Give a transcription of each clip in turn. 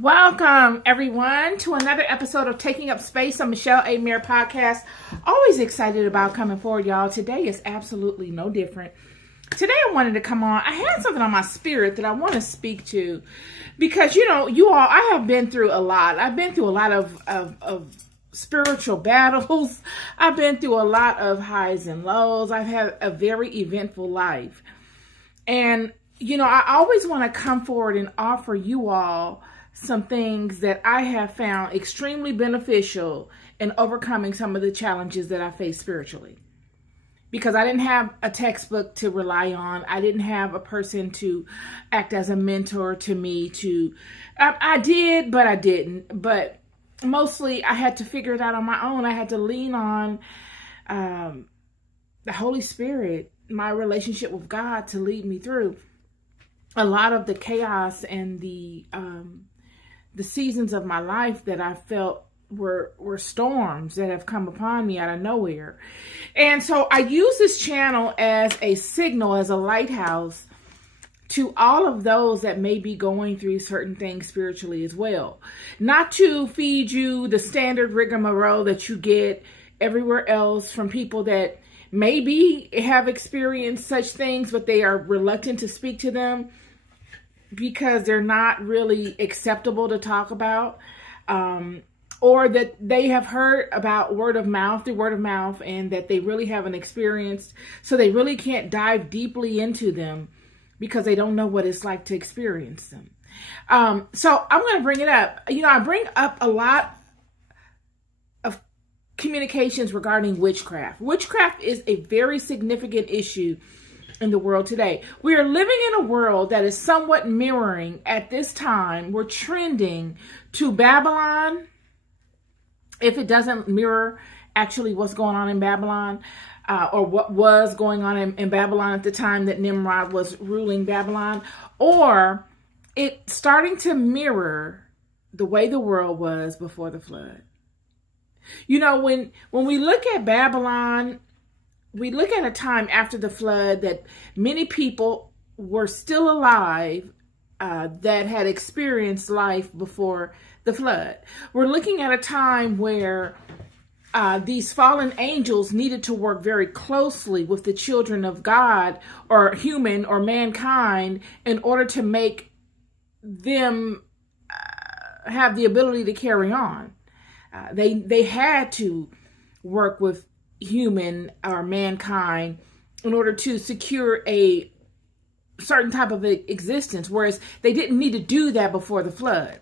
Welcome, everyone, to another episode of Taking Up Space on Michelle A. Mayer Podcast. Always excited about coming forward, y'all. Today is absolutely no different. Today I wanted to come on. I had something on my spirit that I want to speak to because, you all, I have been through a lot. I've been through a lot of spiritual battles. I've been through a lot of highs and lows. I've had a very eventful life. And, I always want to come forward and offer you all some things that I have found extremely beneficial in overcoming some of the challenges that I face spiritually. Because I didn't have a textbook to rely on. I didn't have a person to act as a mentor to me I did, but I didn't. But mostly I had to figure it out on my own. I had to lean on the Holy Spirit, my relationship with God, to lead me through a lot of the chaos and the seasons of my life that I felt were storms that have come upon me out of nowhere. And so I use this channel as a signal, as a lighthouse to all of those that may be going through certain things spiritually as well. Not to feed you the standard rigmarole that you get everywhere else from people that maybe have experienced such things, but they are reluctant to speak to them because they're not really acceptable to talk about, or that they have heard about through word of mouth, and that they really haven't experienced, so they really can't dive deeply into them because they don't know what it's like to experience them. So I'm going to bring it up. I bring up a lot of communications regarding witchcraft. Witchcraft is a very significant issue in the world today. We are living in a world that is somewhat mirroring at this time. We're trending to Babylon, if it doesn't mirror actually what's going on in Babylon, or what was going on in Babylon at the time that Nimrod was ruling Babylon, or it starting to mirror the way the world was before the flood. When we look at Babylon, we look at a time after the flood that many people were still alive that had experienced life before the flood. We're looking at a time where these fallen angels needed to work very closely with the children of God, or human or mankind, in order to make them have the ability to carry on. They had to work with human or mankind in order to secure a certain type of existence, whereas they didn't need to do that before the flood.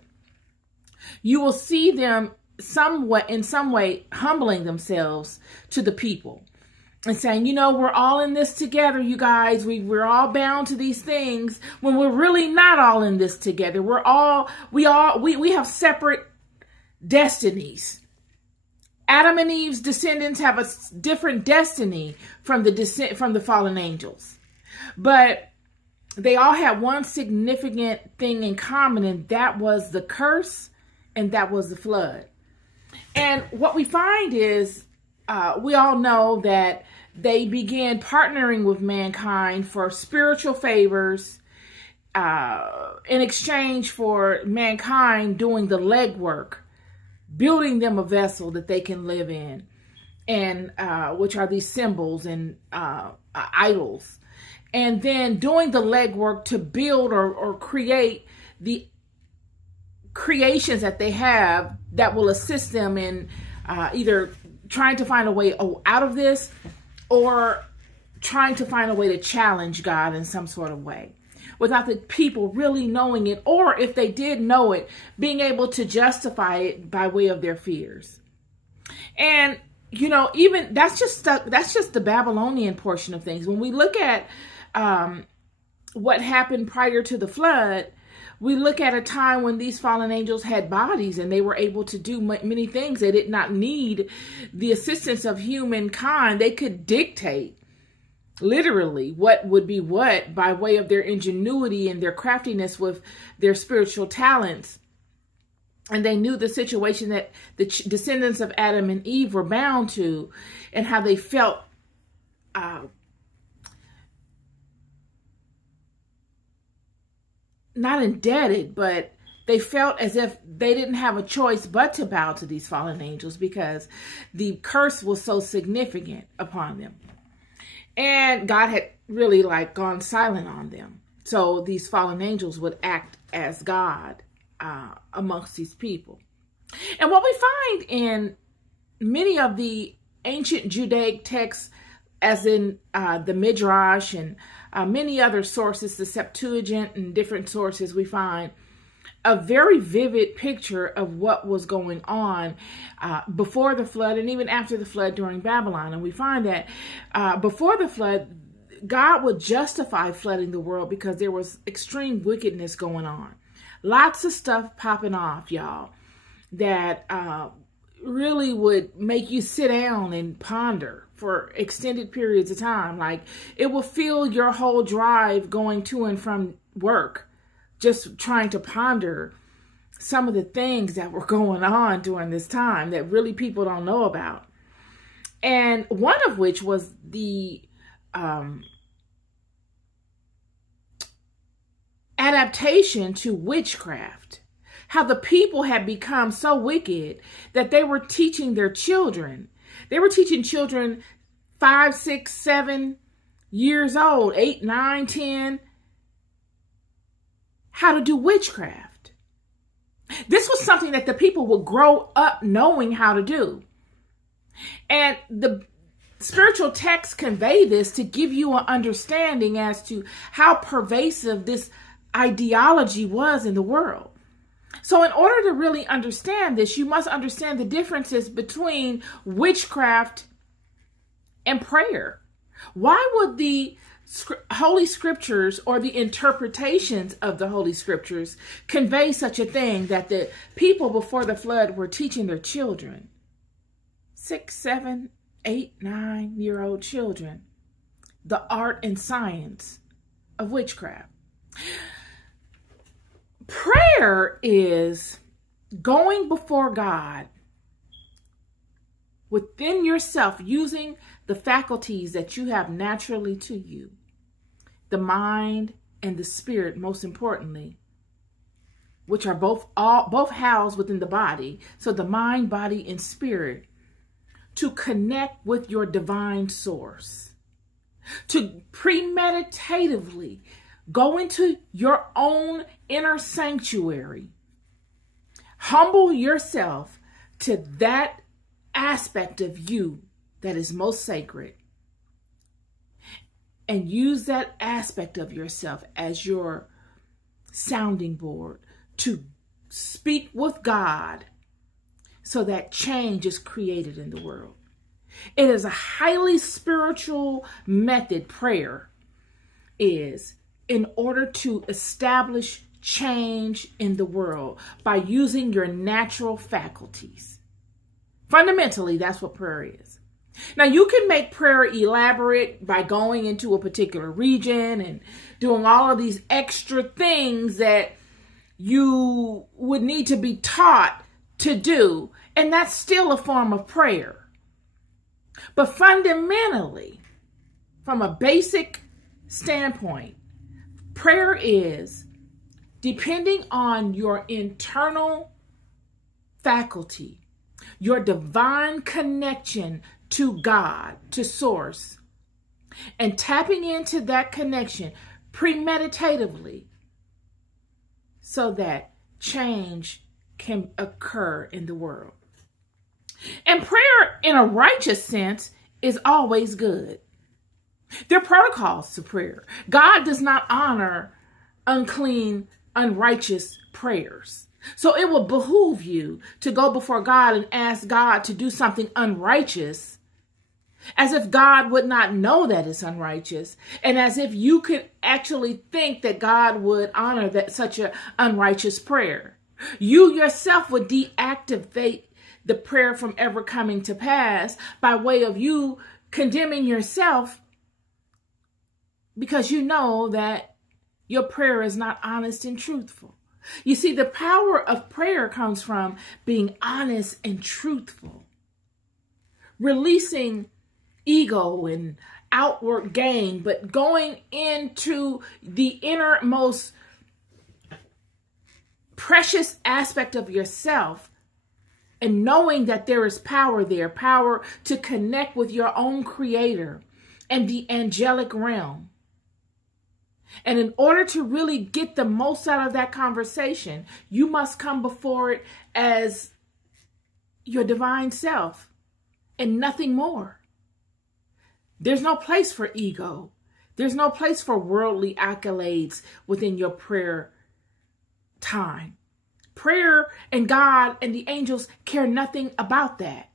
You will see them in some way humbling themselves to the people and saying, we're all in this together, you guys. We're all bound to these things, when we're really not all in this together. We have separate destinies. Adam and Eve's descendants have a different destiny from the fallen angels. But they all had one significant thing in common, and that was the curse, and that was the flood. And what we find is, we all know that they began partnering with mankind for spiritual favors, in exchange for mankind doing the legwork, building them a vessel that they can live in, and which are these symbols and idols, and then doing the legwork to build or create the creations that they have that will assist them in either trying to find a way out of this, or trying to find a way to challenge God in some sort of way, without the people really knowing it, or if they did know it, being able to justify it by way of their fears. And even that's just the Babylonian portion of things. When we look at what happened prior to the flood, we look at a time when these fallen angels had bodies and they were able to do many things. They did not need the assistance of humankind. They could dictate literally what would be what by way of their ingenuity and their craftiness with their spiritual talents. And they knew the situation that the descendants of Adam and Eve were bound to, and how they felt not indebted, but they felt as if they didn't have a choice but to bow to these fallen angels because the curse was so significant upon them. And God had really gone silent on them. So these fallen angels would act as God amongst these people. And what we find in many of the ancient Judaic texts, as in the Midrash and many other sources, the Septuagint and different sources, we find a very vivid picture of what was going on before the flood and even after the flood during Babylon. And we find that before the flood, God would justify flooding the world because there was extreme wickedness going on. Lots of stuff popping off, y'all, that really would make you sit down and ponder for extended periods of time. Like, it will fill your whole drive going to and from work, just trying to ponder some of the things that were going on during this time that really people don't know about. And one of which was the adaptation to witchcraft. How the people had become so wicked that they were teaching their children. They were teaching children 5, 6, 7 years old, 8, 9, 10, how to do witchcraft. This was something that the people would grow up knowing how to do. And the spiritual texts convey this to give you an understanding as to how pervasive this ideology was in the world. So in order to really understand this, you must understand the differences between witchcraft and prayer. Why would the Holy Scriptures or the interpretations of the Holy Scriptures convey such a thing that the people before the flood were teaching their children? 6, 7, 8, 9-year-old children, the art and science of witchcraft. Prayer is going before God within yourself, using the faculties that you have naturally to you, the mind and the spirit, most importantly, which are both housed within the body. So the mind, body, and spirit, to connect with your divine source, to premeditatively go into your own inner sanctuary, humble yourself to that aspect of you that is most sacred, and use that aspect of yourself as your sounding board to speak with God so that change is created in the world. It is a highly spiritual method, prayer is, in order to establish change in the world by using your natural faculties. Fundamentally, that's what prayer is. Now, you can make prayer elaborate by going into a particular region and doing all of these extra things that you would need to be taught to do, and that's still a form of prayer. But fundamentally, from a basic standpoint, prayer is depending on your internal faculty, your divine connection to God, to source, and tapping into that connection premeditatively so that change can occur in the world. And prayer, in a righteous sense, is always good. There are protocols to prayer. God does not honor unclean, unrighteous prayers. So it will behoove you to go before God and ask God to do something unrighteous, as if God would not know that it's unrighteous, and as if you could actually think that God would honor that such an unrighteous prayer. You yourself would deactivate the prayer from ever coming to pass by way of you condemning yourself, because you know that your prayer is not honest and truthful. You see, the power of prayer comes from being honest and truthful, releasing ego and outward gain, but going into the innermost precious aspect of yourself, and knowing that there is power there, power to connect with your own creator and the angelic realm. And in order to really get the most out of that conversation, you must come before it as your divine self and nothing more. There's no place for ego. There's no place for worldly accolades within your prayer time. Prayer and God and the angels care nothing about that.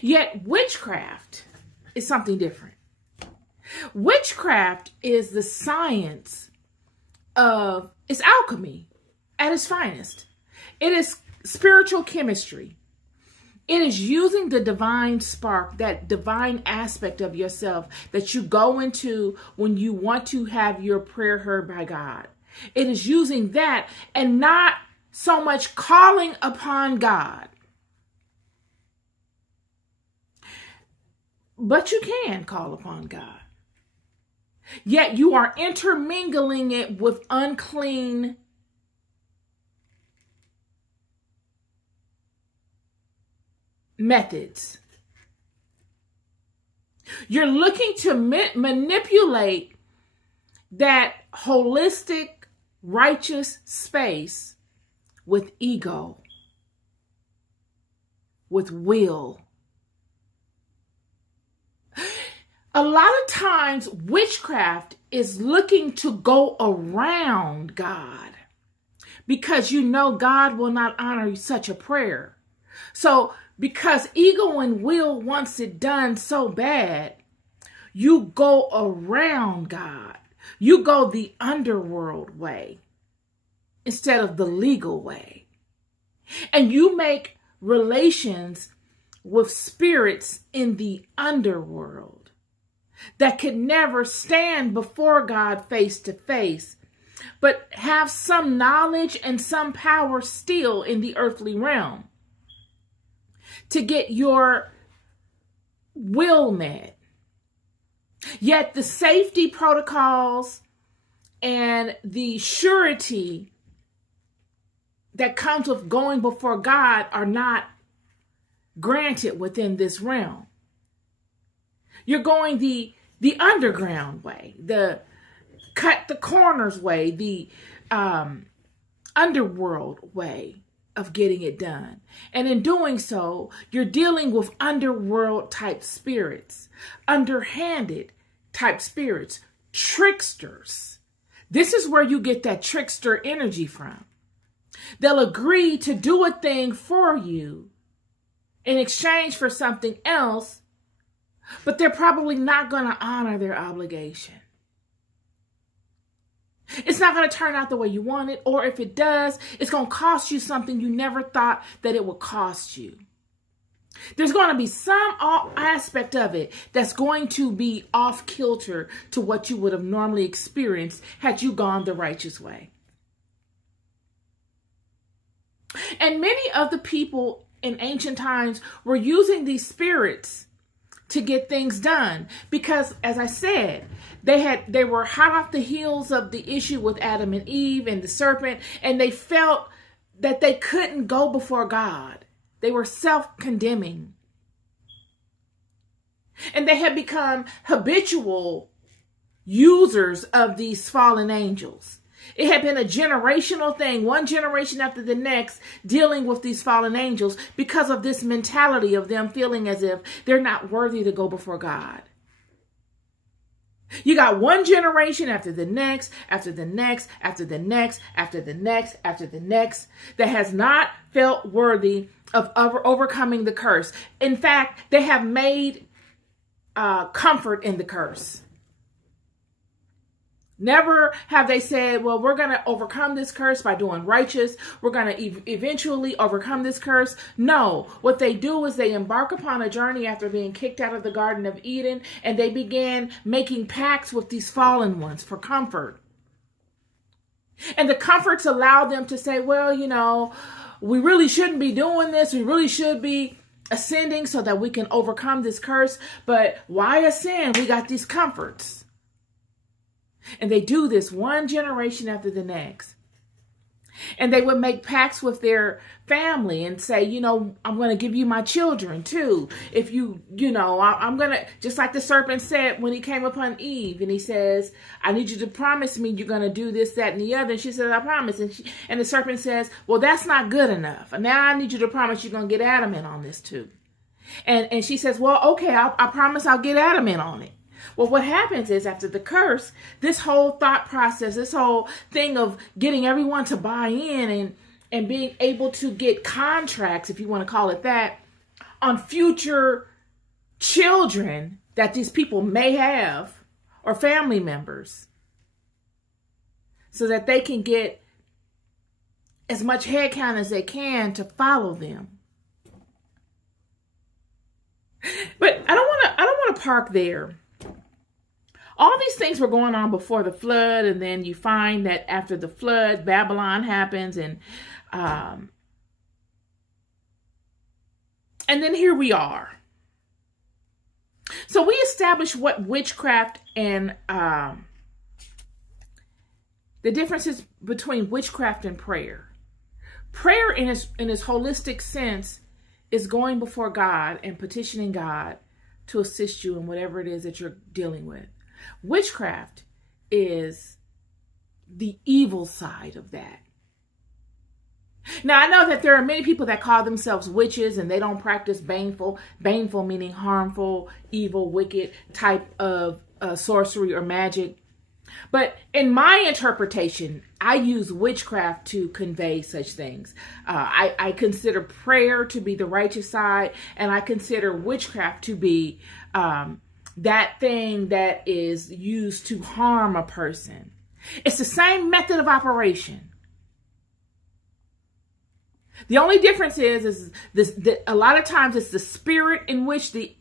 Yet witchcraft is something different. Witchcraft is the science of, it's alchemy at its finest. It is spiritual chemistry. It is using the divine spark, that divine aspect of yourself that you go into when you want to have your prayer heard by God. It is using that and not so much calling upon God. But you can call upon God. Yet you are intermingling it with unclean methods. You're looking to manipulate that holistic, righteous space with ego, with will. A lot of times, witchcraft is looking to go around God because you know God will not honor such a prayer. So, because ego and will wants it done so bad, you go around God. You go the underworld way instead of the legal way. And you make relations with spirits in the underworld that could never stand before God face to face, but have some knowledge and some power still in the earthly realm to get your will met. Yet the safety protocols and the surety that comes with going before God are not granted within this realm. You're going the underground way, the cut the corners way, the underworld way of getting it done. And in doing so, you're dealing with underworld type spirits, underhanded type spirits, tricksters. This is where you get that trickster energy from. They'll agree to do a thing for you in exchange for something else, but they're probably not going to honor their obligation. It's not going to turn out the way you want it, or if it does, it's going to cost you something you never thought that it would cost you. There's going to be some aspect of it that's going to be off kilter to what you would have normally experienced had you gone the righteous way. And many of the people in ancient times were using these spirits to get things done because, as I said, they were hot off the heels of the issue with Adam and Eve and the serpent, and they felt that they couldn't go before God. They were self-condemning. And they had become habitual users of these fallen angels. It had been a generational thing, one generation after the next, dealing with these fallen angels because of this mentality of them feeling as if they're not worthy to go before God. You got one generation after the next, after the next, after the next, after the next, after the next, that has not felt worthy of overcoming the curse. In fact, they have made comfort in the curse. Never have they said, well, we're going to overcome this curse by doing righteous. We're going to eventually overcome this curse. No, what they do is they embark upon a journey after being kicked out of the Garden of Eden, and they began making pacts with these fallen ones for comfort. And the comforts allow them to say, well, you know, we really shouldn't be doing this. We really should be ascending so that we can overcome this curse. But why ascend? We got these comforts. And they do this one generation after the next. And they would make pacts with their family and say, I'm going to give you my children too. If I'm going to, just like the serpent said when he came upon Eve, and he says, I need you to promise me you're going to do this, that, and the other. And she says, I promise. And the serpent says, well, that's not good enough. And now I need you to promise you're going to get Adam in on this too. And she says, well, okay, I promise I'll get Adam in on it. Well, what happens is after the curse, this whole thought process, this whole thing of getting everyone to buy in and being able to get contracts, if you want to call it that, on future children that these people may have or family members, so that they can get as much headcount as they can to follow them. But I don't want to park there. All these things were going on before the flood, and then you find that after the flood, Babylon happens, and then here we are. So we established what witchcraft and the differences between witchcraft and prayer. Prayer in its holistic sense is going before God and petitioning God to assist you in whatever it is that you're dealing with. Witchcraft is the evil side of that. Now, I know that there are many people that call themselves witches and they don't practice baneful meaning harmful, evil, wicked type of sorcery or magic. But in my interpretation, I use witchcraft to convey such things. I consider prayer to be the righteous side, and I consider witchcraft to be that thing that is used to harm a person. It's the same method of operation. The only difference is that a lot of times it's the spirit in which the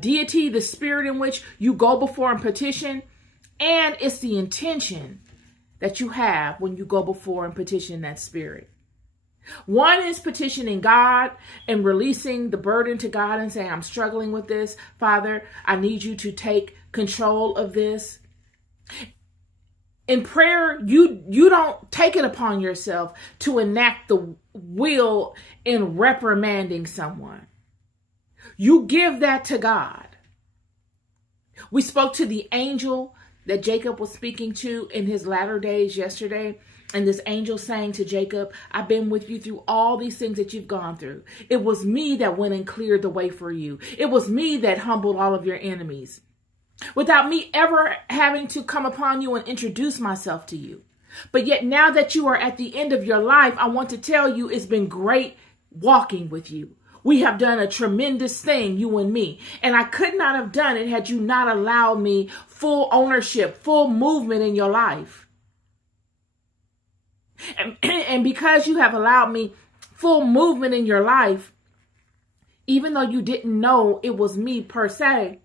deity, the spirit in which you go before and petition, and it's the intention that you have when you go before and petition that spirit. One is petitioning God and releasing the burden to God and saying, I'm struggling with this. Father, I need you to take control of this. In prayer, you don't take it upon yourself to enact the will in reprimanding someone. You give that to God. We spoke to the angel that Jacob was speaking to in his latter days yesterday. And this angel saying to Jacob, I've been with you through all these things that you've gone through. It was me that went and cleared the way for you. It was me that humbled all of your enemies, without me ever having to come upon you and introduce myself to you. But yet now that you are at the end of your life, I want to tell you it's been great walking with you. We have done a tremendous thing, you and me. And I could not have done it had you not allowed me full ownership, full movement in your life. And because you have allowed me full movement in your life, even though you didn't know it was me per se,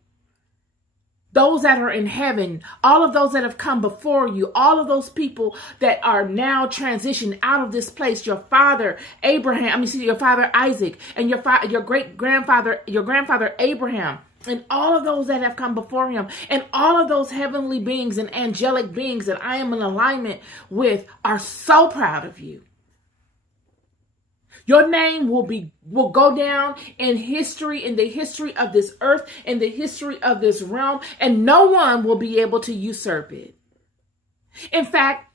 those that are in heaven, all of those that have come before you, all of those people that are now transitioned out of this place, your father your father Isaac, and your grandfather Abraham, and all of those that have come before him, and all of those heavenly beings and angelic beings that I am in alignment with are so proud of you. Your name will go down in history, in the history of this earth, in the history of this realm, and no one will be able to usurp it. In fact,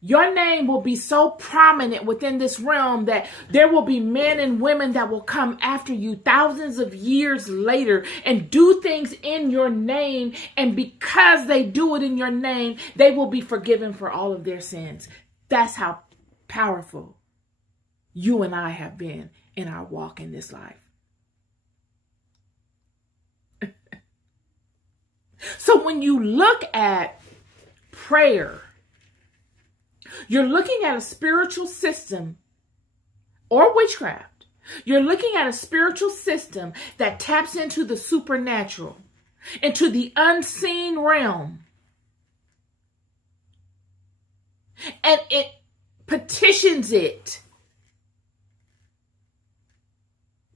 your name will be so prominent within this realm that there will be men and women that will come after you thousands of years later and do things in your name. And because they do it in your name, they will be forgiven for all of their sins. That's how powerful you and I have been in our walk in this life. So when you look at prayer, you're looking at a spiritual system or witchcraft. You're looking at a spiritual system that taps into the supernatural, into the unseen realm. And it petitions it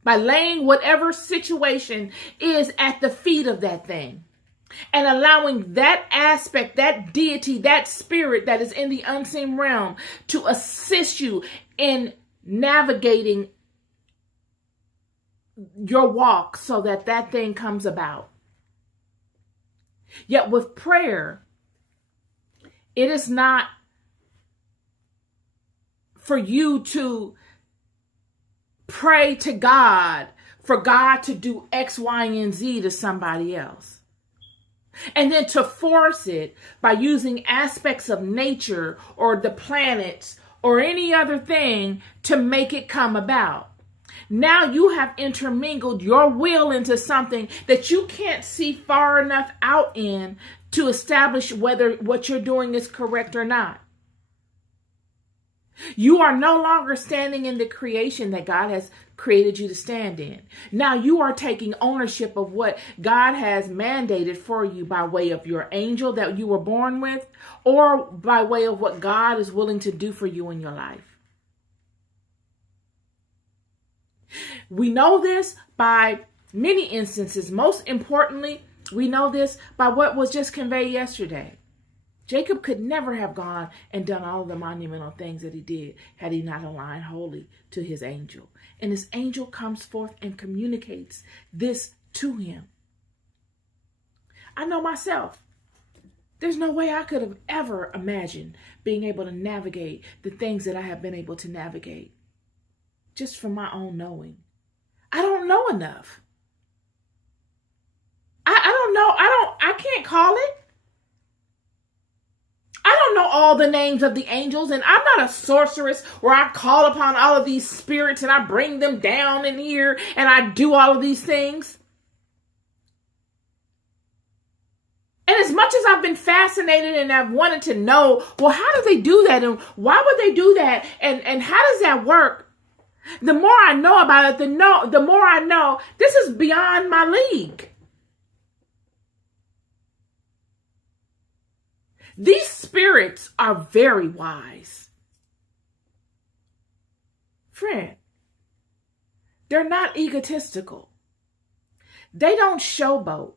by laying whatever situation is at the feet of that thing. and allowing that aspect, that deity, that spirit that is in the unseen realm to assist you in navigating your walk so that that thing comes about. Yet with prayer, it is not for you to pray to God for God to do X, Y, and Z to somebody else. And then to force it by using aspects of nature or the planets or any other thing to make it come about. Now you have intermingled your will into something that you can't see far enough out in to establish whether what you're doing is correct or not. You are no longer standing in the creation that God has created you to stand in. Now you are taking ownership of what God has mandated for you by way of your angel that you were born with, or by way of what God is willing to do for you in your life. We know this by many instances. Most importantly, we know this by what was just conveyed yesterday. Jacob could never have gone and done all of the monumental things that he did had he not aligned wholly to his angel. And his angel comes forth and communicates this to him. I know myself. There's no way I could have ever imagined being able to navigate the things that I have been able to navigate just from my own knowing. I don't know enough. I don't know. I can't call it. I don't know all the names of the angels, and I'm not a sorceress where I call upon all of these spirits and I bring them down in here and I do all of these things. And as much as I've been fascinated and I've wanted to know, well, how do they do that? And why would they do that? And how does that work? The more I know about it, the more I know this is beyond my league. These spirits are very wise. Friend, they're not egotistical. They don't showboat.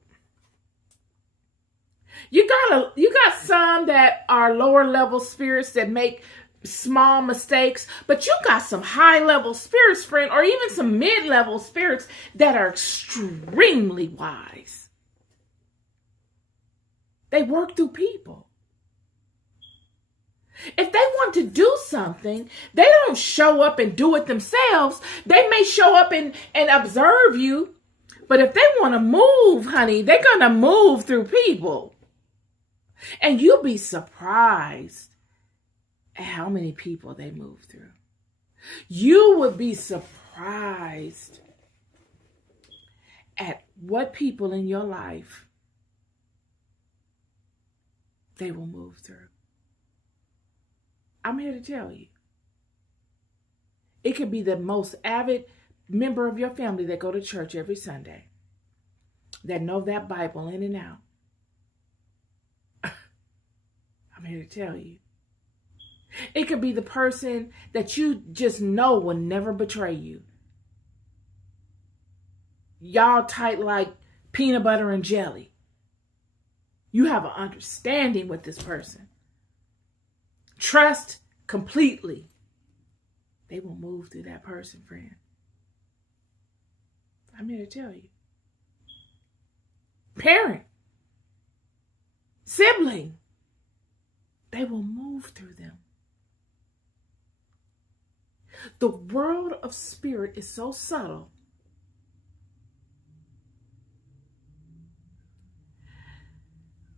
You got some that are lower level spirits that make small mistakes, but you got some high level spirits, friend, or even some mid-level spirits that are extremely wise. They work through people. If they want to do something, they don't show up and do it themselves. They may show up and observe you, but if they want to move, honey, they're going to move through people. And you'll be surprised at how many people they move through. You would be surprised at what people in your life they will move through. I'm here to tell you. It could be the most avid member of your family that go to church every Sunday, that know that Bible in and out. I'm here to tell you. It could be the person that you just know will never betray you. Y'all tight like peanut butter and jelly. You have an understanding with this person. Trust completely. They will move through that person, friend. I'm here to tell you. Parent, sibling, they will move through them. The world of spirit is so subtle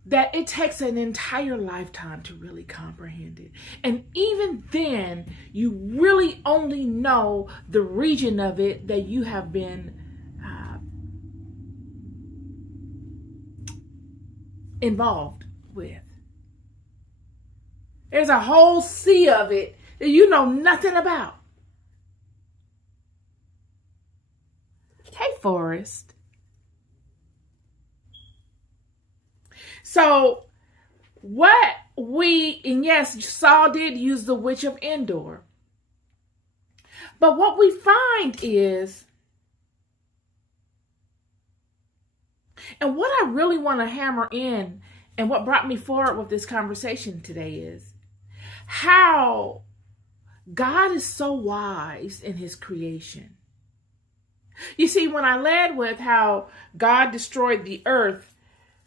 that it takes an entire lifetime to really comprehend it. And even then, you really only know the region of it that you have been involved with. There's a whole sea of it that you know nothing about. Hey, Forrest. So and yes, Saul did use the witch of Endor. But what we find is And what I really want to hammer in, and what brought me forward with this conversation today, is how God is so wise in his creation. You see, when I led with how God destroyed the earth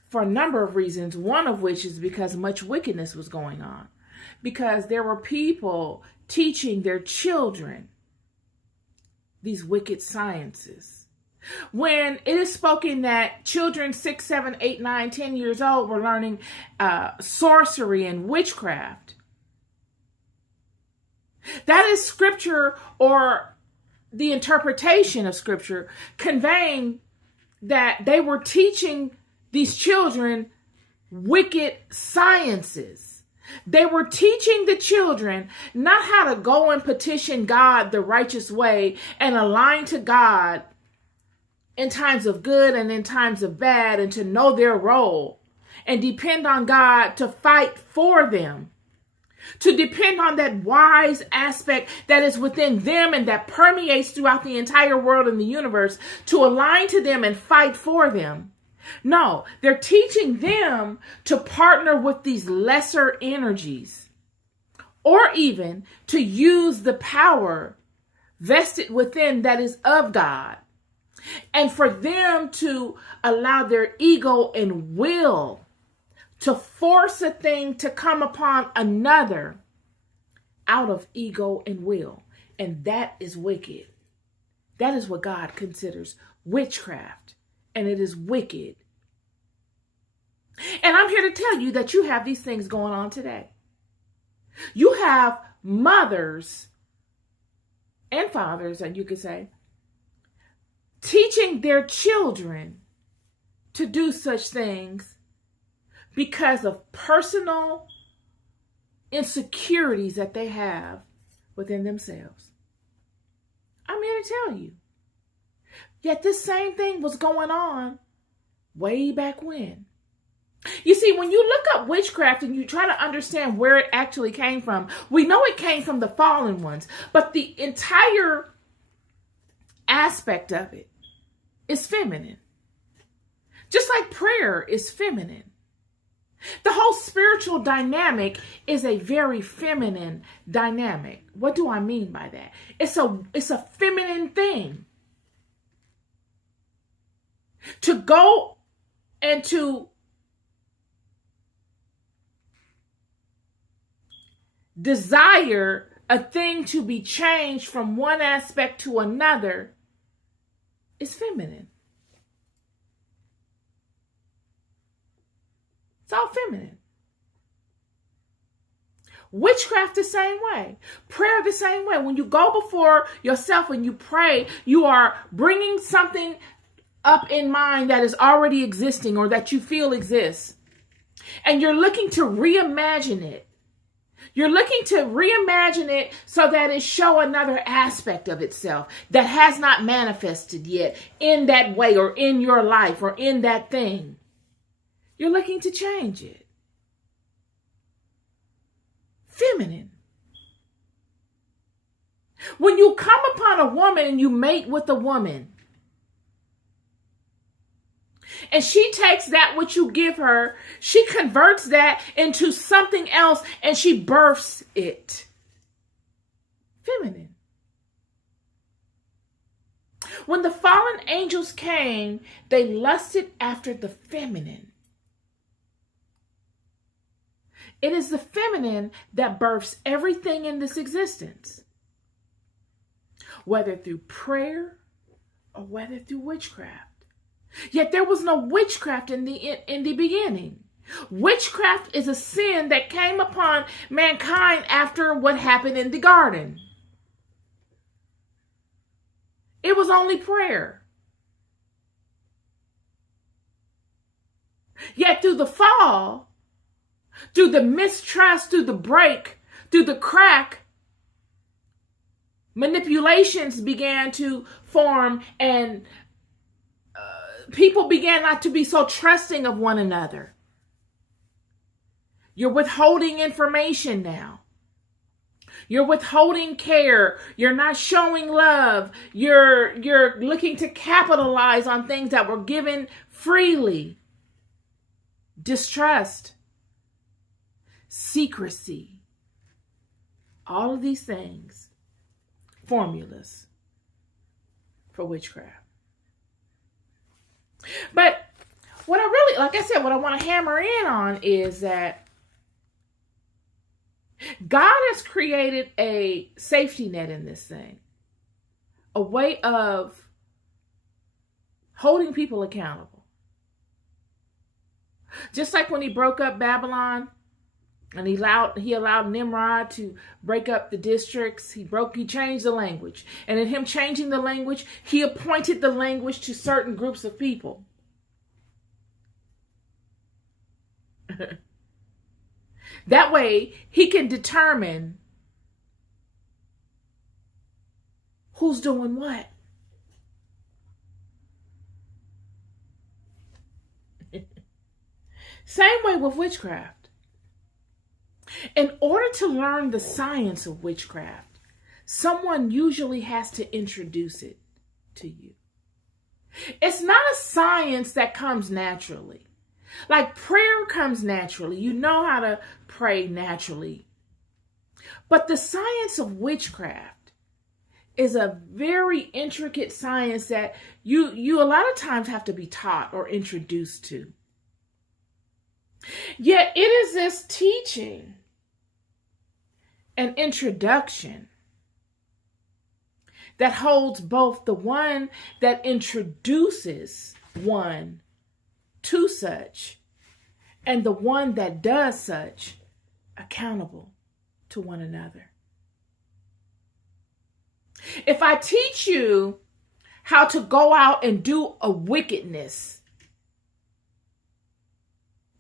for a number of reasons, one of which is because much wickedness was going on, because there were people teaching their children these wicked sciences. When it is spoken that children 6, 7, 8, 9, 10 years old were learning sorcery and witchcraft, that is scripture, or the interpretation of scripture, conveying that they were teaching these children wicked sciences. They were teaching the children not how to go and petition God the righteous way and align to God in times of good and in times of bad, and to know their role and depend on God to fight for them, to depend on that wise aspect that is within them and that permeates throughout the entire world and the universe, to align to them and fight for them. No, they're teaching them to partner with these lesser energies, or even to use the power vested within that is of God, and for them to allow their ego and will to force a thing to come upon another out of ego and will. And that is wicked. That is what God considers witchcraft, and it is wicked. And I'm here to tell you that you have these things going on today. You have mothers and fathers, and you could say, teaching their children to do such things because of personal insecurities that they have within themselves. I'm here to tell you. Yet this same thing was going on way back when. You see, when you look up witchcraft and you try to understand where it actually came from, we know it came from the fallen ones, but the entire aspect of it is feminine. Just like prayer is feminine. The whole spiritual dynamic is a very feminine dynamic. What do I mean by that? It's a feminine thing. To go and to desire a thing to be changed from one aspect to another is feminine. It's all feminine. Witchcraft the same way. Prayer the same way. When you go before yourself and you pray, you are bringing something up in mind that is already existing or that you feel exists. And you're looking to reimagine it. You're looking to reimagine it so that it show another aspect of itself that has not manifested yet in that way or in your life or in that thing. You're looking to change it. Feminine. When you come upon a woman and you mate with a woman, and she takes that which you give her, she converts that into something else and she births it. Feminine. When the fallen angels came, they lusted after the feminine. It is the feminine that births everything in this existence, whether through prayer or whether through witchcraft. Yet there was no witchcraft in the beginning. Witchcraft is a sin that came upon mankind after what happened in the garden. It was only prayer. Yet through the fall, through the mistrust, through the break, through the crack, manipulations began to form, and people began not to be so trusting of one another. You're withholding information now. You're withholding care. You're not showing love. You're looking to capitalize on things that were given freely, distrust, secrecy. All of these things, formulas for witchcraft. But what I really, like I said, what I want to hammer in on is that God has created a safety net in this thing, a way of holding people accountable. Just like when he broke up Babylon and he allowed Nimrod to break up the districts, he changed the language. And in him changing the language, he appointed the language to certain groups of people. That way, he can determine who's doing what. Same way with witchcraft. In order to learn the science of witchcraft, someone usually has to introduce it to you. It's not a science that comes naturally. Like prayer comes naturally. You know how to pray naturally. But the science of witchcraft is a very intricate science that you a lot of times have to be taught or introduced to. Yet it is this teaching and introduction that holds both the one that introduces one to such and the one that does such accountable to one another. If I teach you how to go out and do a wickedness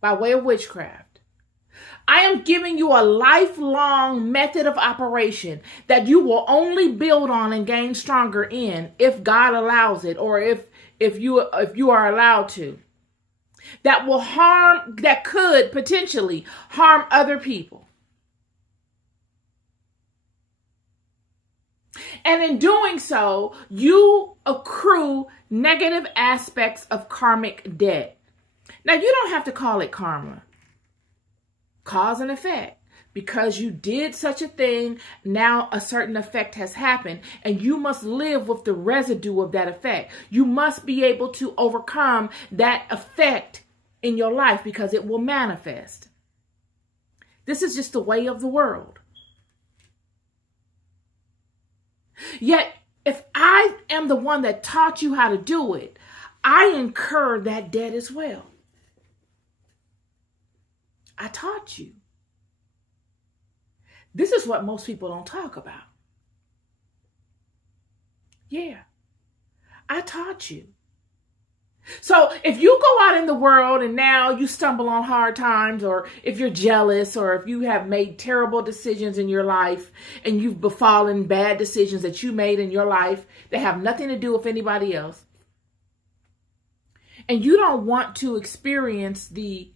by way of witchcraft, I am giving you a lifelong method of operation that you will only build on and gain stronger in if God allows it, or if you are allowed to. That could potentially harm other people. And in doing so, you accrue negative aspects of karmic debt. Now, you don't have to call it karma. Cause and effect. Because you did such a thing, now a certain effect has happened, and you must live with the residue of that effect. You must be able to overcome that effect in your life because it will manifest. This is just the way of the world. Yet, if I am the one that taught you how to do it, I incur that debt as well. I taught you. This is what most people don't talk about. Yeah, I taught you. So if you go out in the world and now you stumble on hard times, or if you're jealous, or if you have made terrible decisions in your life and you've befallen bad decisions that you made in your life that have nothing to do with anybody else, and you don't want to experience the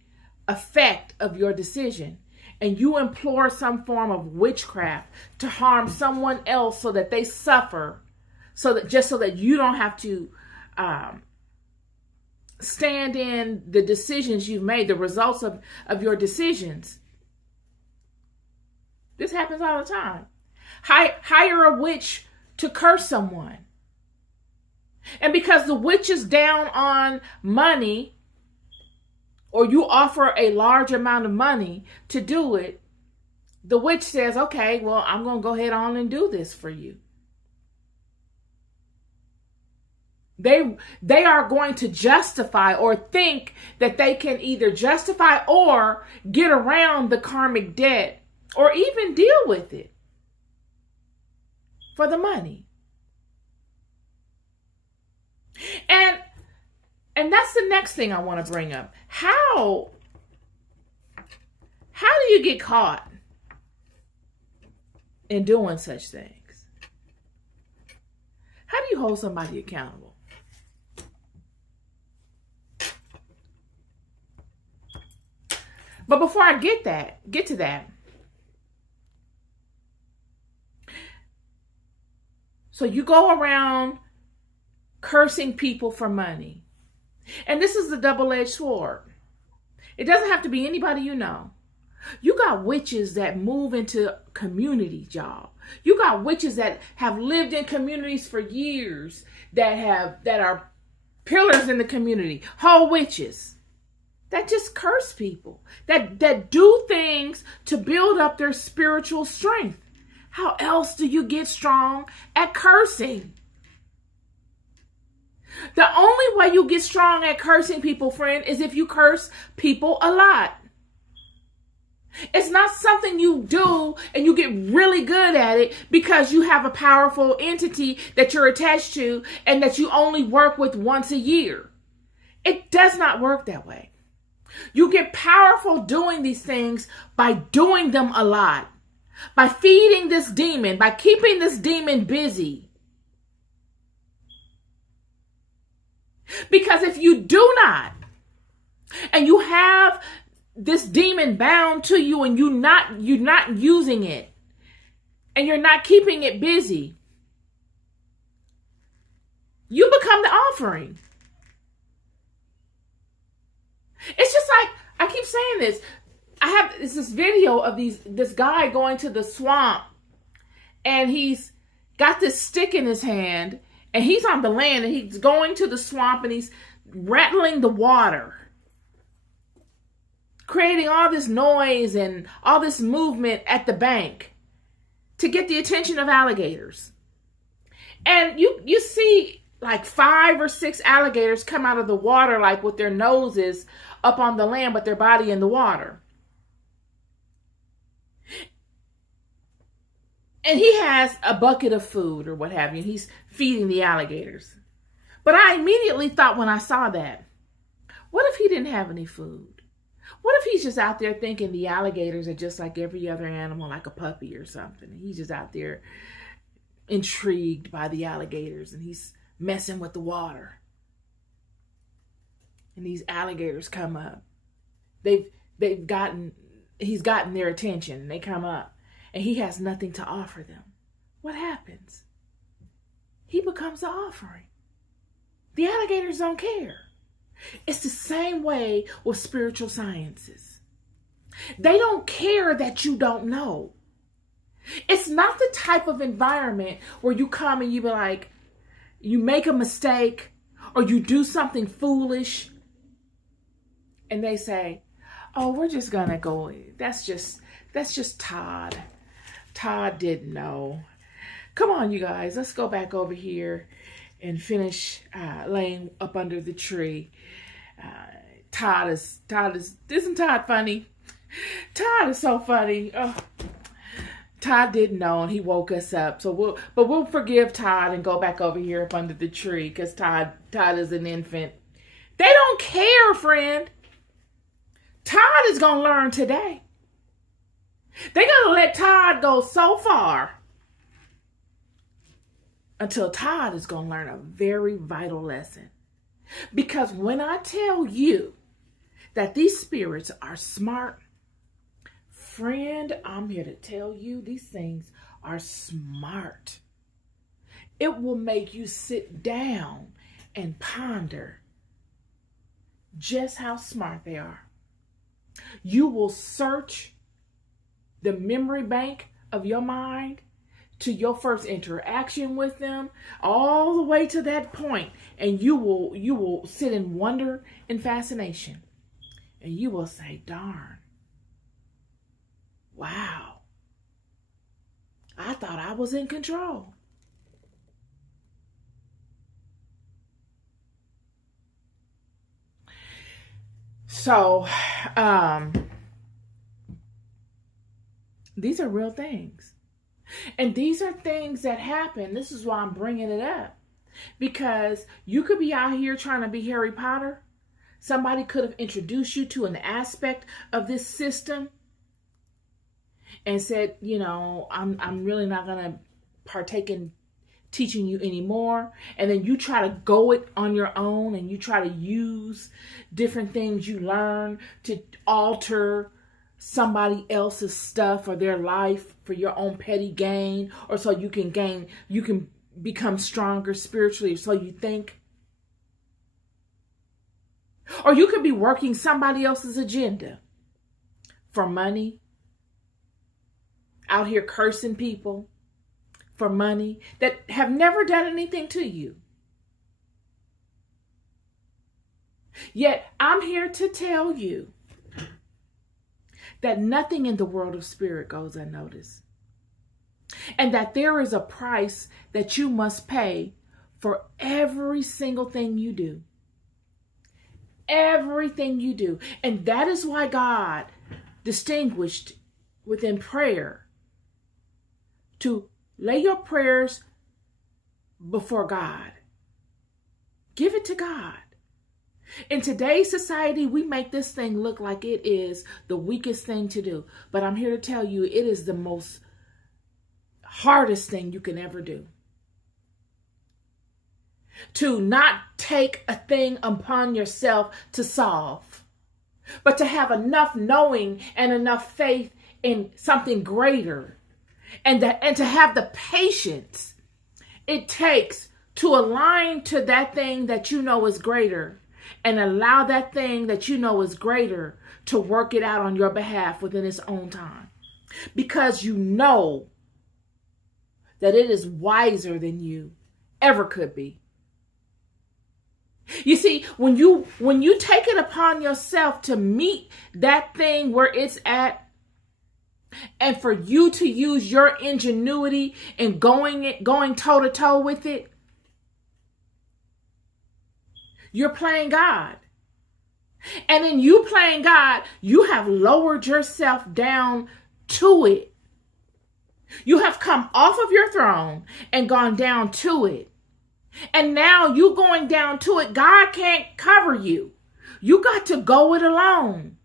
effect of your decision, and you implore some form of witchcraft to harm someone else so that they suffer, so that you don't have to stand in the decisions you've made, the results of your decisions. This happens all the time. Hire a witch to curse someone. And because the witch is down on money, or you offer a large amount of money to do it, the witch says, okay, well, I'm going to go ahead on and do this for you. They are going to justify or think that they can either justify or get around the karmic debt or even deal with it for the money. And that's the next thing I want to bring up. How do you get caught in doing such things? How do you hold somebody accountable? But before I get to that. So you go around cursing people for money, And this is a double-edged sword. It doesn't have to be anybody you know. You got witches that move into communities, y'all. You got witches that have lived in communities for years, that are pillars in the community, whole witches that just curse people, that do things to build up their spiritual strength. How else do you get strong at cursing? The only way you get strong at cursing people, friend, is if you curse people a lot. It's not something you do and you get really good at it because you have a powerful entity that you're attached to and that you only work with once a year. It does not work that way. You get powerful doing these things by doing them a lot, by feeding this demon, by keeping this demon busy. Because if you do not, and you have this demon bound to you and you're not using it, and you're not keeping it busy, you become the offering. It's just like, I keep saying this. It's this video of this guy going to the swamp, and he's got this stick in his hand, and he's on the land, and he's going to the swamp, and he's rattling the water, creating all this noise and all this movement at the bank to get the attention of alligators. And you see like 5 or 6 alligators come out of the water, like with their noses up on the land, but their body in the water. And he has a bucket of food or what have you, and he's feeding the alligators. But I immediately thought when I saw that, what if he didn't have any food? What if he's just out there thinking the alligators are just like every other animal, like a puppy or something? He's just out there intrigued by the alligators, and he's messing with the water. And these alligators come up. He's gotten their attention, and they come up, and he has nothing to offer them. What happens? He becomes the offering. The alligators don't care. It's the same way with spiritual sciences. They don't care that you don't know. It's not the type of environment where you come and you be like, you make a mistake or you do something foolish, and they say, oh, we're just gonna go. That's just Todd. Todd didn't know. Come on, you guys, let's go back over here and finish laying up under the tree. Isn't Todd funny? Todd is so funny. Oh, Todd didn't know, and he woke us up. So we'll forgive Todd and go back over here up under the tree because Todd is an infant. They don't care, friend. Todd is gonna learn today. They're gonna let Todd go so far until Todd is going to learn a very vital lesson. Because when I tell you that these spirits are smart, friend, I'm here to tell you these things are smart. It will make you sit down and ponder just how smart they are. You will search the memory bank of your mind to your first interaction with them, all the way to that point, and you will sit in wonder and fascination, and you will say, darn, wow, I thought I was in control. So these are real things. And these are things that happen. This is why I'm bringing it up. Because you could be out here trying to be Harry Potter. Somebody could have introduced you to an aspect of this system and said, I'm really not going to partake in teaching you anymore. And then you try to go it on your own, and you try to use different things you learn to alter somebody else's stuff or their life for your own petty gain, or so you can become stronger spiritually, so you think. Or you could be working somebody else's agenda for money, out here cursing people for money that have never done anything to you. Yet I'm here to tell you that nothing in the world of spirit goes unnoticed. And that there is a price that you must pay for every single thing you do. Everything you do. And that is why God distinguished within prayer to lay your prayers before God. Give it to God. In today's society, we make this thing look like it is the weakest thing to do. But I'm here to tell you, it is the most hardest thing you can ever do. To not take a thing upon yourself to solve, but to have enough knowing and enough faith in something greater, and to have the patience it takes to align to that thing that you know is greater, and allow that thing that you know is greater to work it out on your behalf within its own time. Because you know that it is wiser than you ever could be. You see, when you take it upon yourself to meet that thing where it's at, and for you to use your ingenuity in going toe to toe with it, you're playing God. And in you playing God, you have lowered yourself down to it. You have come off of your throne and gone down to it. And now you going down to it, God can't cover you. You got to go it alone.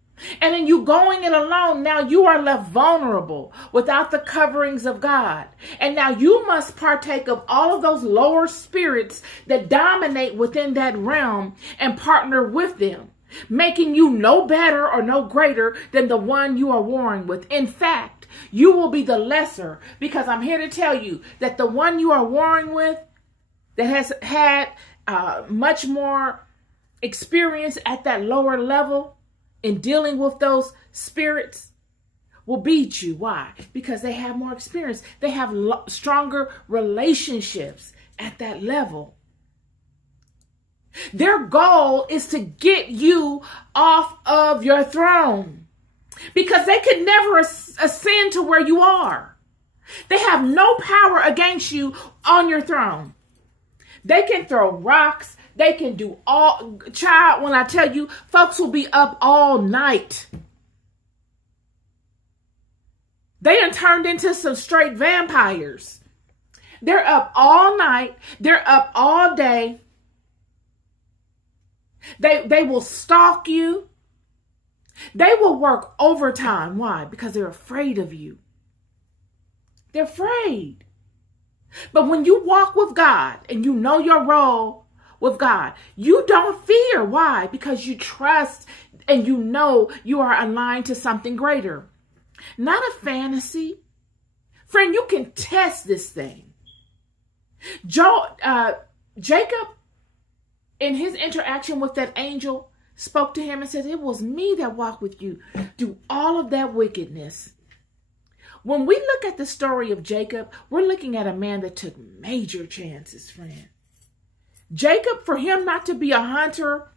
And in you going it alone, now you are left vulnerable without the coverings of God. And now you must partake of all of those lower spirits that dominate within that realm and partner with them, making you no better or no greater than the one you are warring with. In fact, you will be the lesser, because I'm here to tell you that the one you are warring with that has had much more experience at that lower level in dealing with those spirits will beat you. Why? Because they have more experience. They have stronger relationships at that level. Their goal is to get you off of your throne, because they could never ascend to where you are. They have no power against you on your throne. They can throw rocks. They can do all, child, when I tell you, folks will be up all night. They done turned into some straight vampires. They're up all night. They're up all day. They will stalk you. They will work overtime. Why? Because they're afraid of you. They're afraid. But when you walk with God and you know your role with God, you don't fear. Why? Because you trust and you know you are aligned to something greater. Not a fantasy. Friend, you can test this thing. Jacob, in his interaction with that angel, spoke to him and said, "It was me that walked with you through all of that wickedness." When we look at the story of Jacob, we're looking at a man that took major chances, friend. Jacob, for him not to be a hunter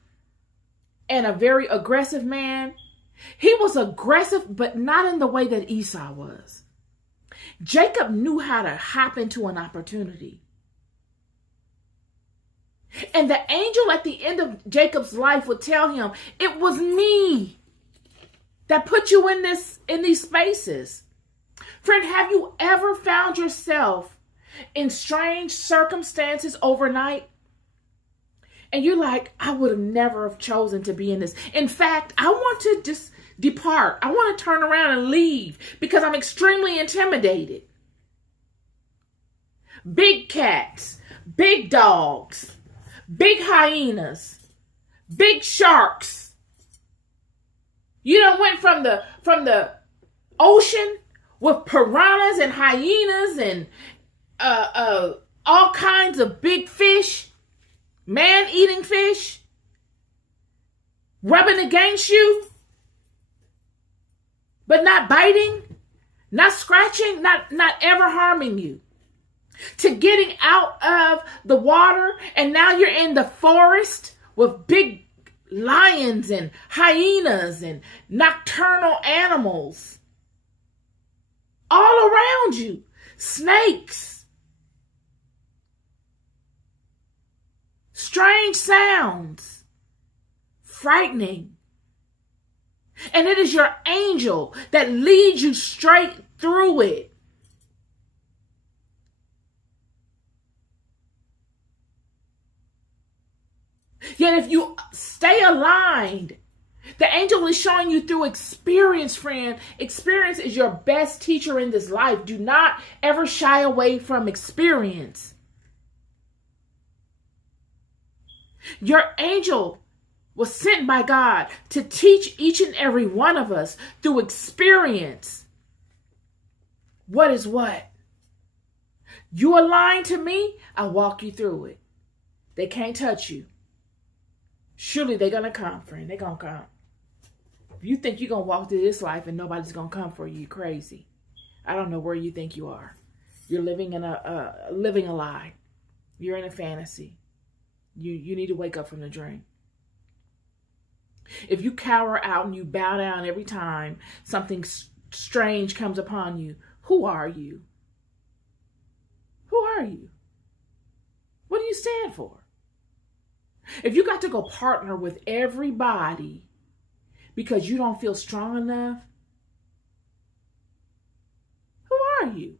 and a very aggressive man, he was aggressive, but not in the way that Esau was. Jacob knew how to hop into an opportunity. And the angel at the end of Jacob's life would tell him, "It was me that put you in these spaces." Friend, have you ever found yourself in strange circumstances overnight? And you're like, "I would have never have chosen to be in this. In fact, I want to just depart. I want to turn around and leave because I'm extremely intimidated." Big cats, big dogs, big hyenas, big sharks. You done went from the ocean with piranhas and hyenas and all kinds of big fish, man-eating fish, rubbing against you, but not biting, not scratching, not ever harming you. To getting out of the water and now you're in the forest with big lions and hyenas and nocturnal animals all around you, snakes, strange sounds, frightening. And it is your angel that leads you straight through it. Yet if you stay aligned, the angel is showing you through experience, friend. Experience is your best teacher in this life. Do not ever shy away from experience. Your angel was sent by God to teach each and every one of us through experience what is what. You align to me, I'll walk you through it. They can't touch you. Surely they're going to come, friend. They're going to come. If you think you're going to walk through this life and nobody's going to come for you, you're crazy. I don't know where you think you are. You're living in living a lie. You're in a fantasy. You need to wake up from the dream. If you cower out and you bow down every time something strange comes upon you, who are you? Who are you? What do you stand for? If you got to go partner with everybody because you don't feel strong enough, who are you?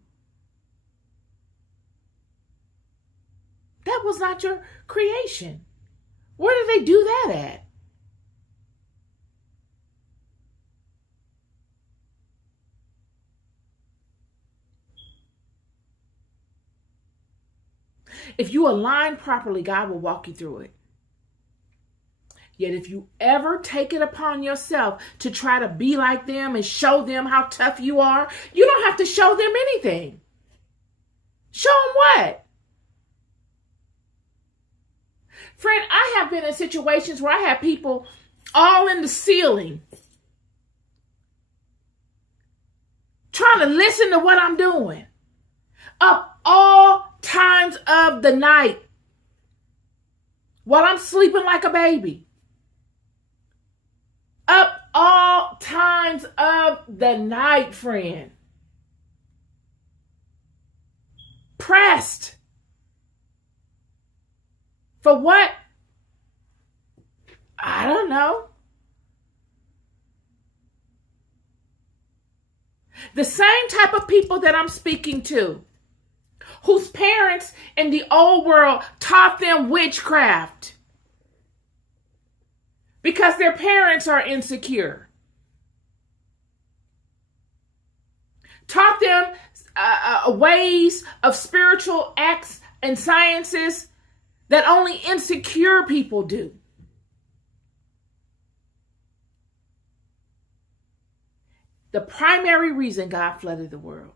That was not your creation. Where did they do that at? If you align properly, God will walk you through it. Yet if you ever take it upon yourself to try to be like them and show them how tough you are, you don't have to show them anything. Show them what? Friend, I have been in situations where I have people all in the ceiling trying to listen to what I'm doing up all times of the night while I'm sleeping like a baby. Up all times of the night, friend. Pressed. For what? I don't know. The same type of people that I'm speaking to, whose parents in the old world taught them witchcraft because their parents are insecure. Taught them ways of spiritual acts and sciences that only insecure people do. The primary reason God flooded the world.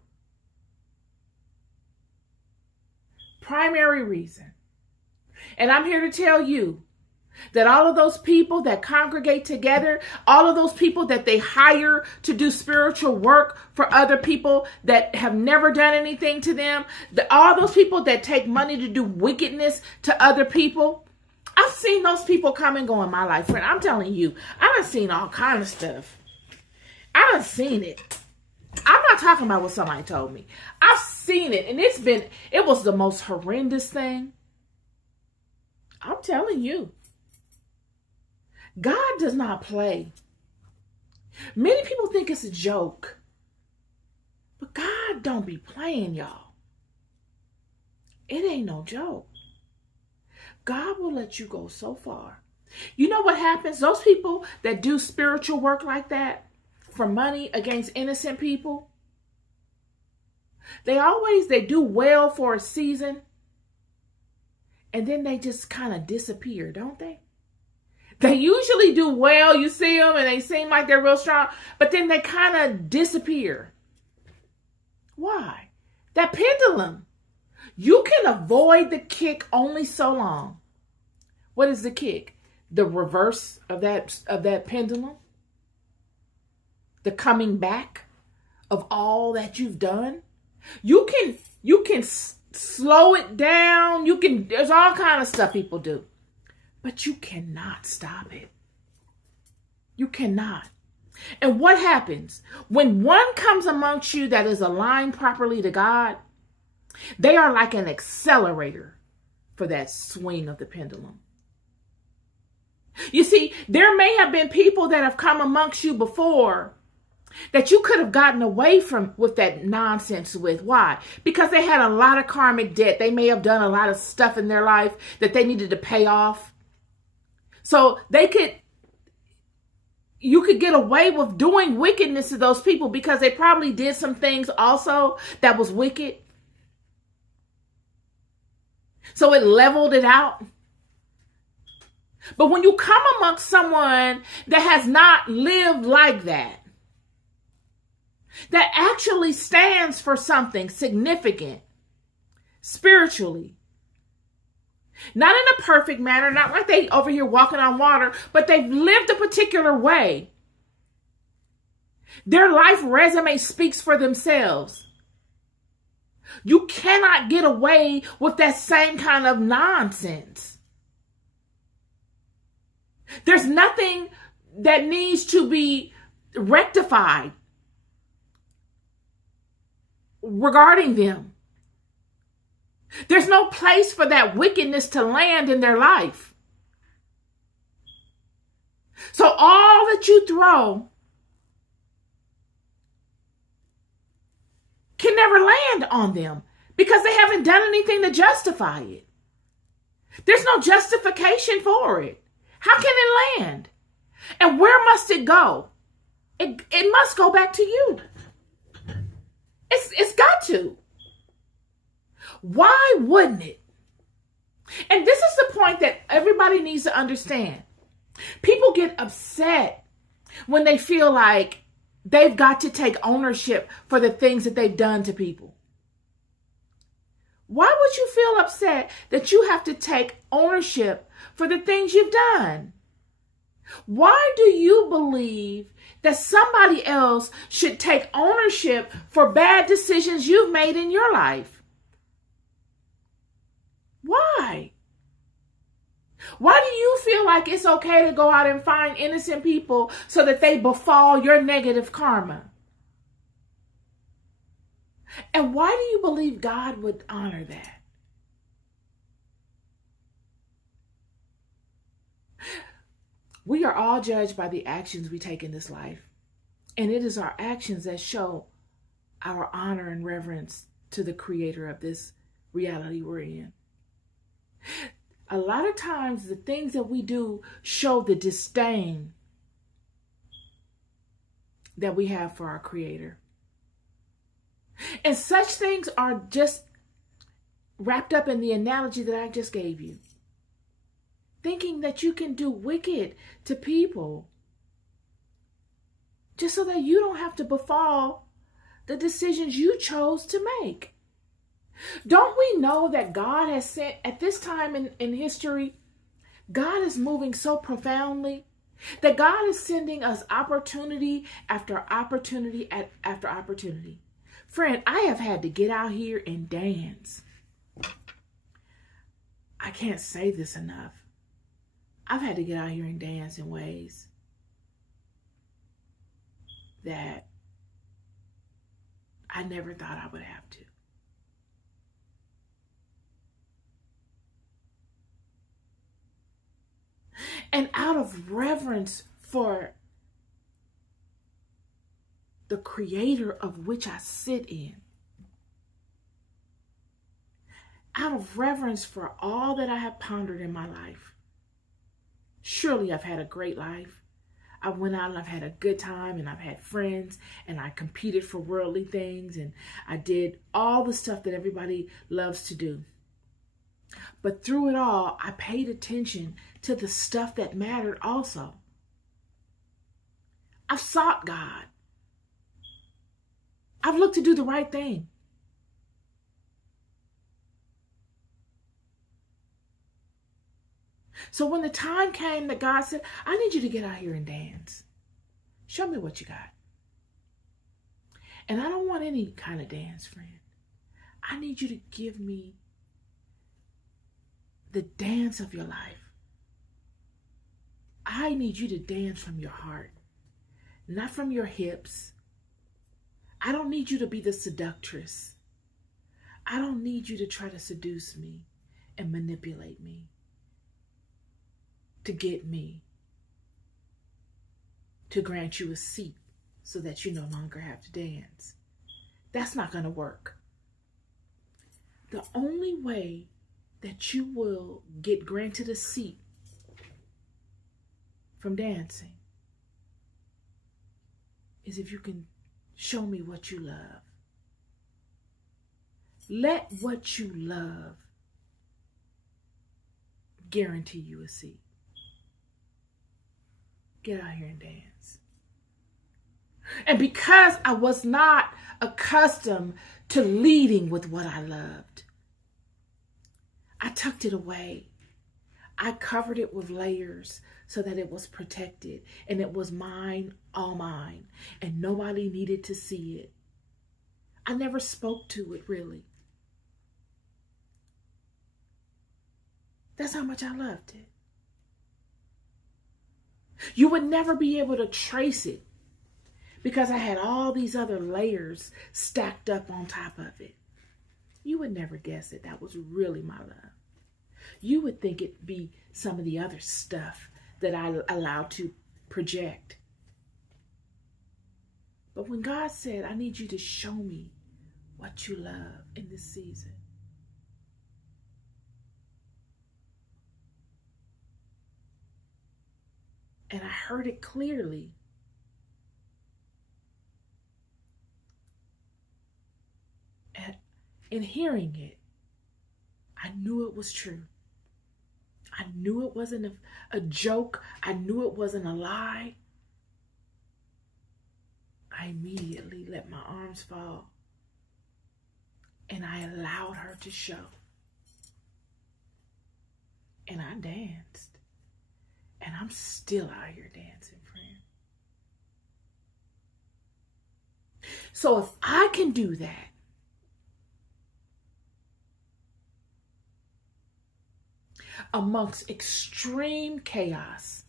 Primary reason. And I'm here to tell you that all of those people that congregate together, all of those people that they hire to do spiritual work for other people that have never done anything to them, all those people that take money to do wickedness to other people, I've seen those people come and go in my life, friend. I'm telling you, I done seen all kind of stuff. I done seen it. I'm not talking about what somebody told me. I've seen it, and it was the most horrendous thing. I'm telling you. God does not play. Many people think it's a joke. But God don't be playing, y'all. It ain't no joke. God will let you go so far. You know what happens? Those people that do spiritual work like that for money against innocent people, they do well for a season, and then they just kind of disappear, don't they? They usually do well. You see them and they seem like they're real strong, but then they kind of disappear. Why? That pendulum. You can avoid the kick only so long. What is the kick? the reverse of that pendulum, the coming back of all that you've done. You can slow it down. There's all kind of stuff people do, but you cannot stop it. You cannot. And what happens when one comes amongst you that is aligned properly to God? They are like an accelerator for that swing of the pendulum. You see, there may have been people that have come amongst you before that you could have gotten away from with that nonsense with. Why? Because they had a lot of karmic debt. They may have done a lot of stuff in their life that they needed to pay off. So you could get away with doing wickedness to those people because they probably did some things also that was wicked. So it leveled it out. But when you come amongst someone that has not lived like that actually stands for something significant spiritually, not in a perfect manner, not like they over here walking on water, but they've lived a particular way. Their life resume speaks for themselves. You cannot get away with that same kind of nonsense. There's nothing that needs to be rectified regarding them. There's no place for that wickedness to land in their life. So all that you throw can never land on them because they haven't done anything to justify it. There's no justification for it. How can it land? And where must it go? It must go back to you. It's got to. Why wouldn't it? And this is the point that everybody needs to understand. People get upset when they feel like they've got to take ownership for the things that they've done to people. Why would you feel upset that you have to take ownership for the things you've done? Why do you believe that somebody else should take ownership for bad decisions you've made in your life? Why? Why do you feel like it's okay to go out and find innocent people so that they befall your negative karma? And why do you believe God would honor that? We are all judged by the actions we take in this life. And it is our actions that show our honor and reverence to the creator of this reality we're in. A lot of times the things that we do show the disdain that we have for our creator. And such things are just wrapped up in the analogy that I just gave you. Thinking that you can do wicked to people just so that you don't have to befall the decisions you chose to make. Don't we know that God has sent, at this time in history, God is moving so profoundly that God is sending us opportunity after opportunity after opportunity. Friend, I have had to get out here and dance. I can't say this enough. I've had to get out here and dance in ways that I never thought I would have to. And out of reverence for the creator of which I sit in, out of reverence for all that I have pondered in my life, surely I've had a great life. I went out and I've had a good time and I've had friends and I competed for worldly things and I did all the stuff that everybody loves to do. But through it all, I paid attention to the stuff that mattered also. I've sought God. I've looked to do the right thing. So when the time came that God said, I need you to get out here and dance. Show me what you got. And I don't want any kind of dance, friend. I need you to give me the dance of your life. I need you to dance from your heart, not from your hips. I don't need you to be the seductress. I don't need you to try to seduce me and manipulate me to get me to grant you a seat so that you no longer have to dance. That's not going to work. The only way that you will get granted a seat from dancing is if you can show me what you love. Let what you love guarantee you a seat. Get out here and dance. And because I was not accustomed to leading with what I loved, I tucked it away. I covered it with layers so that it was protected and it was mine, all mine, and nobody needed to see it. I never spoke to it really. That's how much I loved it. You would never be able to trace it because I had all these other layers stacked up on top of it. You would never guess it. That was really my love. You would think it'd be some of the other stuff that I allowed to project. But when God said, I need you to show me what you love in this season, and I heard it clearly, and in hearing it, I knew it was true. I knew it wasn't a joke. I knew it wasn't a lie. I immediately let my arms fall and I allowed her to show. And I danced. And I'm still out here dancing, friend. So if I can do that, amongst extreme chaos,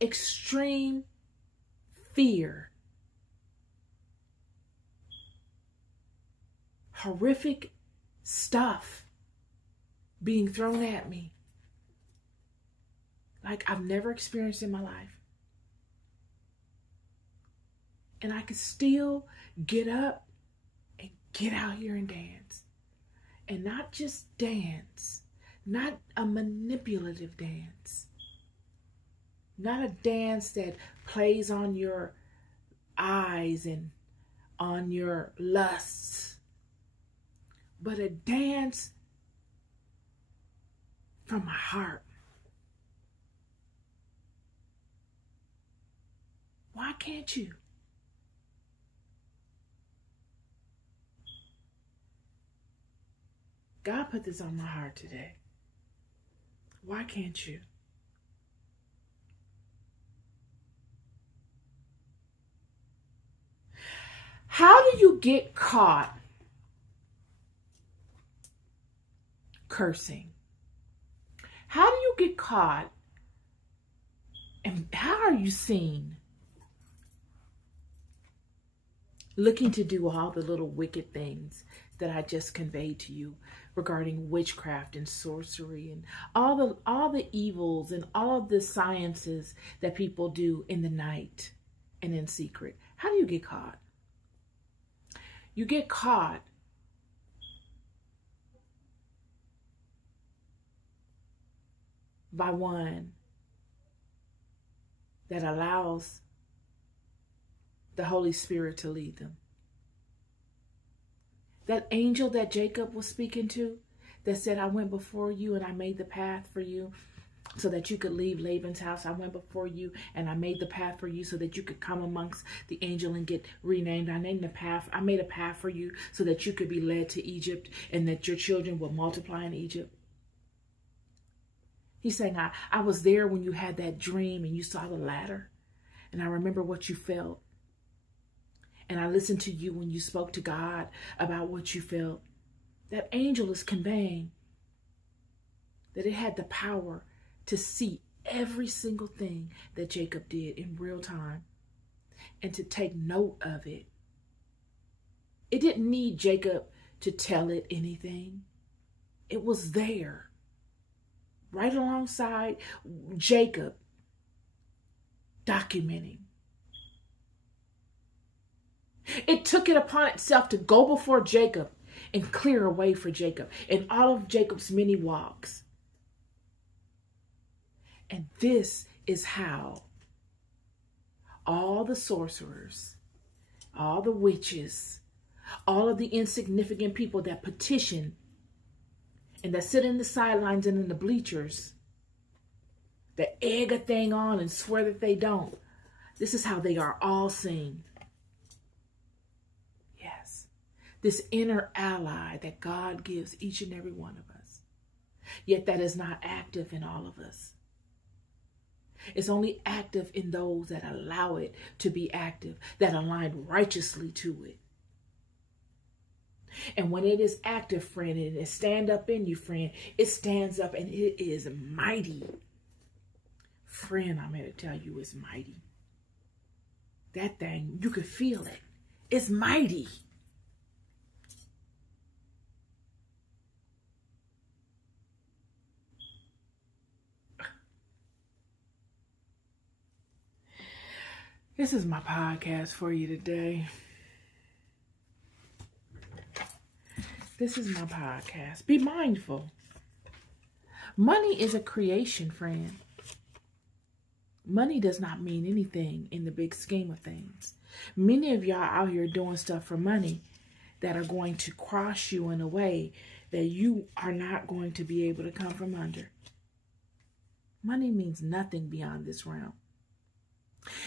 extreme fear, horrific stuff being thrown at me like I've never experienced in my life, and I could still get up and get out here and dance. And not just dance, not a manipulative dance, not a dance that plays on your eyes and on your lusts, but a dance from my heart. Why can't you? God put this on my heart today. Why can't you? How do you get caught cursing? How do you get caught, and how are you seen looking to do all the little wicked things that I just conveyed to you regarding witchcraft and sorcery and all the evils and all of the sciences that people do in the night and in secret? How do you get caught? You get caught by one that allows the Holy Spirit to lead them. That angel that Jacob was speaking to, that said, I went before you and I made the path for you. so that you could leave Laban's house. I went before you and I made the path for you so that you could come amongst the angel and get renamed. I made a path for you so that you could be led to Egypt and that your children will multiply in Egypt. He's saying, I was there when you had that dream and you saw the ladder. And I remember what you felt. And I listened to you when you spoke to God about what you felt. That angel is conveying that it had the power to see every single thing that Jacob did in real time and to take note of it. It didn't need Jacob to tell it anything. It was there, right alongside Jacob, documenting. It took it upon itself to go before Jacob and clear a way for Jacob in all of Jacob's many walks. And this is how all the sorcerers, all the witches, all of the insignificant people that petition and that sit in the sidelines and in the bleachers, that egg a thing on and swear that they don't, this is how they are all seen. Yes, this inner ally that God gives each and every one of us, yet that is not active in all of us. It's only active in those that allow it to be active, that align righteously to it. And when it is active, friend, and it stand up in you, friend, it stands up and it is mighty. Friend, I'm here to tell you it's mighty. That thing, you can feel it. It's mighty. This is my podcast for you today. This is my podcast. Be mindful. Money is a creation, friend. Money does not mean anything in the big scheme of things. Many of y'all out here doing stuff for money that are going to cross you in a way that you are not going to be able to come from under. Money means nothing beyond this realm.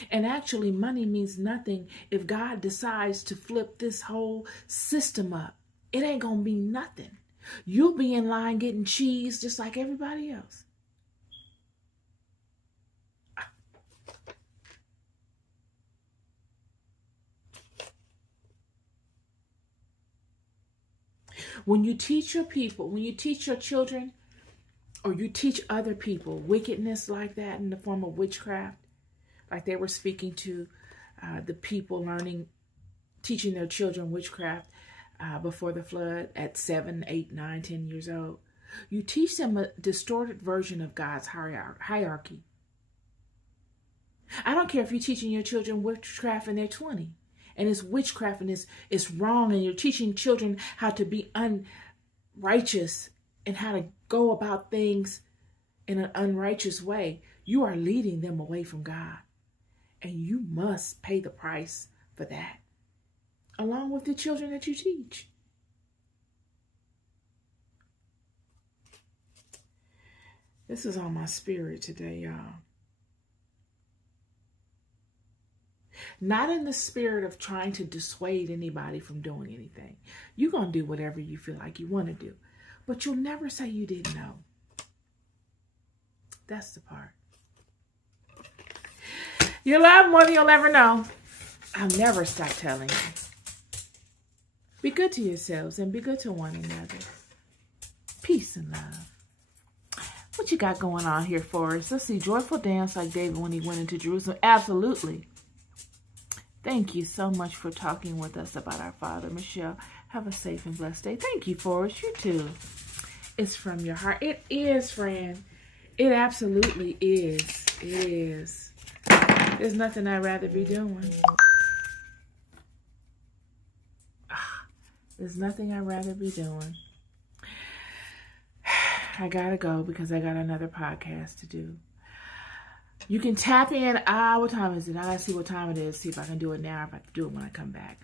And actually, money means nothing if God decides to flip this whole system up. It ain't going to be nothing. You'll be in line getting cheese just like everybody else. When you teach your people, when you teach your children, or you teach other people wickedness like that in the form of witchcraft, like they were speaking to the people teaching their children witchcraft before the flood at 7, 8, 9, 10 years old. You teach them a distorted version of God's hierarchy. I don't care if you're teaching your children witchcraft and they're 20 and it's witchcraft and it's wrong, and you're teaching children how to be unrighteous and how to go about things in an unrighteous way. You are leading them away from God. And you must pay the price for that, along with the children that you teach. This is on my spirit today, y'all. Not in the spirit of trying to dissuade anybody from doing anything. You're going to do whatever you feel like you want to do. But you'll never say you didn't know. That's the part. You'll love more than you'll ever know. I'll never stop telling you. Be good to yourselves and be good to one another. Peace and love. What you got going on here for us? Let's see. Joyful dance like David when he went into Jerusalem. Absolutely. Thank you so much for talking with us about our Father. Michelle, have a safe and blessed day. Thank you, Forrest. You too. It's from your heart. It is, friend. It absolutely is. It is. There's nothing I'd rather be doing. There's nothing I'd rather be doing. I gotta go because I got another podcast to do. You can tap in. What time is it? I gotta see what time it is. See if I can do it now. If I can do it when I come back.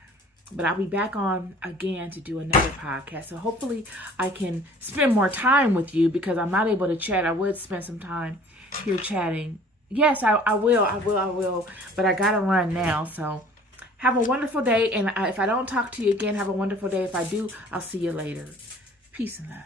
But I'll be back on again to do another podcast. So hopefully I can spend more time with you because I'm not able to chat. I would spend some time here chatting. Yes, I will. But I gotta run now. So have a wonderful day. And if I don't talk to you again, have a wonderful day. If I do, I'll see you later. Peace and love.